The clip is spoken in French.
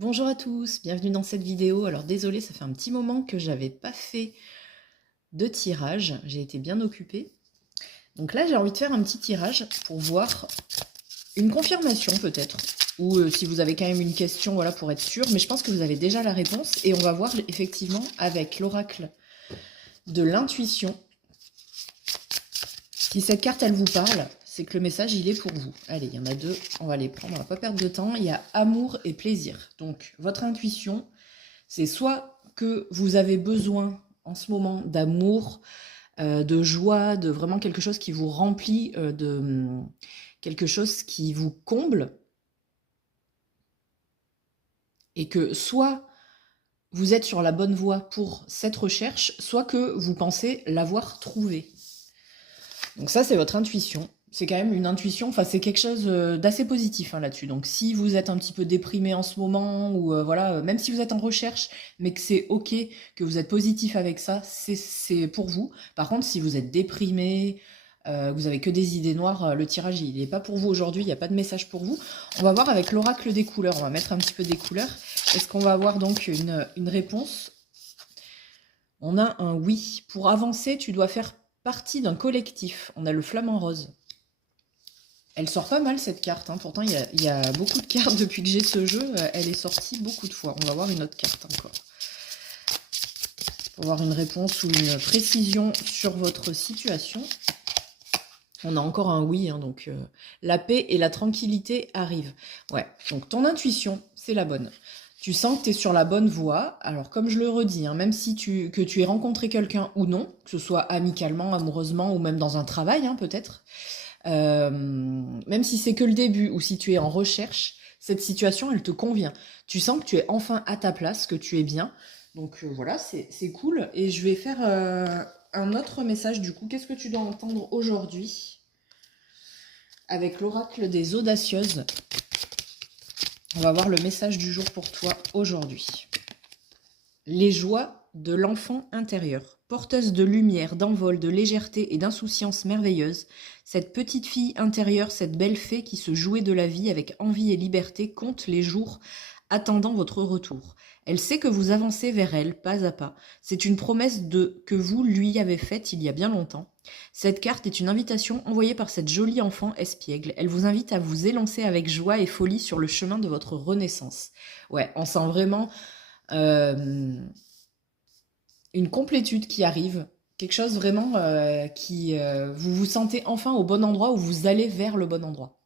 Bonjour à tous, bienvenue dans cette vidéo. Alors désolé, ça fait un petit moment que j'avais pas fait de tirage, j'ai été bien occupée. Donc là, j'ai envie de faire un petit tirage pour voir une confirmation peut-être, ou si vous avez quand même une question, voilà, pour être sûr. Mais je pense que vous avez déjà la réponse et on va voir effectivement avec l'oracle de l'intuition. Si cette carte, elle vous parle, c'est que le message, il est pour vous. Allez, il y en a deux, on va les prendre, on va pas perdre de temps. Il y a amour et plaisir. Donc, votre intuition, c'est soit que vous avez besoin en ce moment d'amour, de joie, de vraiment quelque chose qui vous remplit, quelque chose qui vous comble, et que soit vous êtes sur la bonne voie pour cette recherche, soit que vous pensez l'avoir trouvée. Donc ça, c'est votre intuition. C'est quand même une intuition, enfin c'est quelque chose d'assez positif hein, là-dessus. Donc si vous êtes un petit peu déprimé en ce moment, ou voilà, même si vous êtes en recherche, mais que c'est ok, que vous êtes positif avec ça, c'est pour vous. Par contre, si vous êtes déprimé, vous avez que des idées noires, le tirage il n'est pas pour vous aujourd'hui, il n'y a pas de message pour vous. On va voir avec l'oracle des couleurs, on va mettre un petit peu des couleurs. Est-ce qu'on va avoir donc une réponse? On a un oui. Pour avancer, tu dois faire partie d'un collectif. On a le flamant rose. Elle sort pas mal cette carte, hein. Pourtant il y a beaucoup de cartes depuis que j'ai ce jeu, elle est sortie beaucoup de fois. On va voir une autre carte encore. Pour avoir une réponse ou une précision sur votre situation. On a encore un oui, hein, donc la paix et la tranquillité arrivent. Ouais, donc ton intuition, c'est la bonne. Tu sens que tu es sur la bonne voie. Alors comme je le redis, hein, même si que tu aies rencontré quelqu'un ou non, que ce soit amicalement, amoureusement ou même dans un travail hein, peut-être, même si c'est que le début ou si tu es en recherche, cette situation, elle te convient. Tu sens que tu es enfin à ta place, que tu es bien. Donc voilà, c'est cool. Et je vais faire un autre message du coup. Qu'est-ce que tu dois entendre aujourd'hui avec l'oracle des audacieuses? On va voir le message du jour pour toi aujourd'hui. Les joies de l'enfant intérieur. Porteuse de lumière, d'envol, de légèreté et d'insouciance merveilleuse, cette petite fille intérieure, cette belle fée qui se jouait de la vie avec envie et liberté, compte les jours attendant votre retour. Elle sait que vous avancez vers elle, pas à pas. C'est une promesse que vous lui avez faite il y a bien longtemps. Cette carte est une invitation envoyée par cette jolie enfant espiègle. Elle vous invite à vous élancer avec joie et folie sur le chemin de votre renaissance. Ouais, on sent vraiment une complétude qui arrive, quelque chose vraiment qui vous vous sentez enfin au bon endroit ou vous allez vers le bon endroit.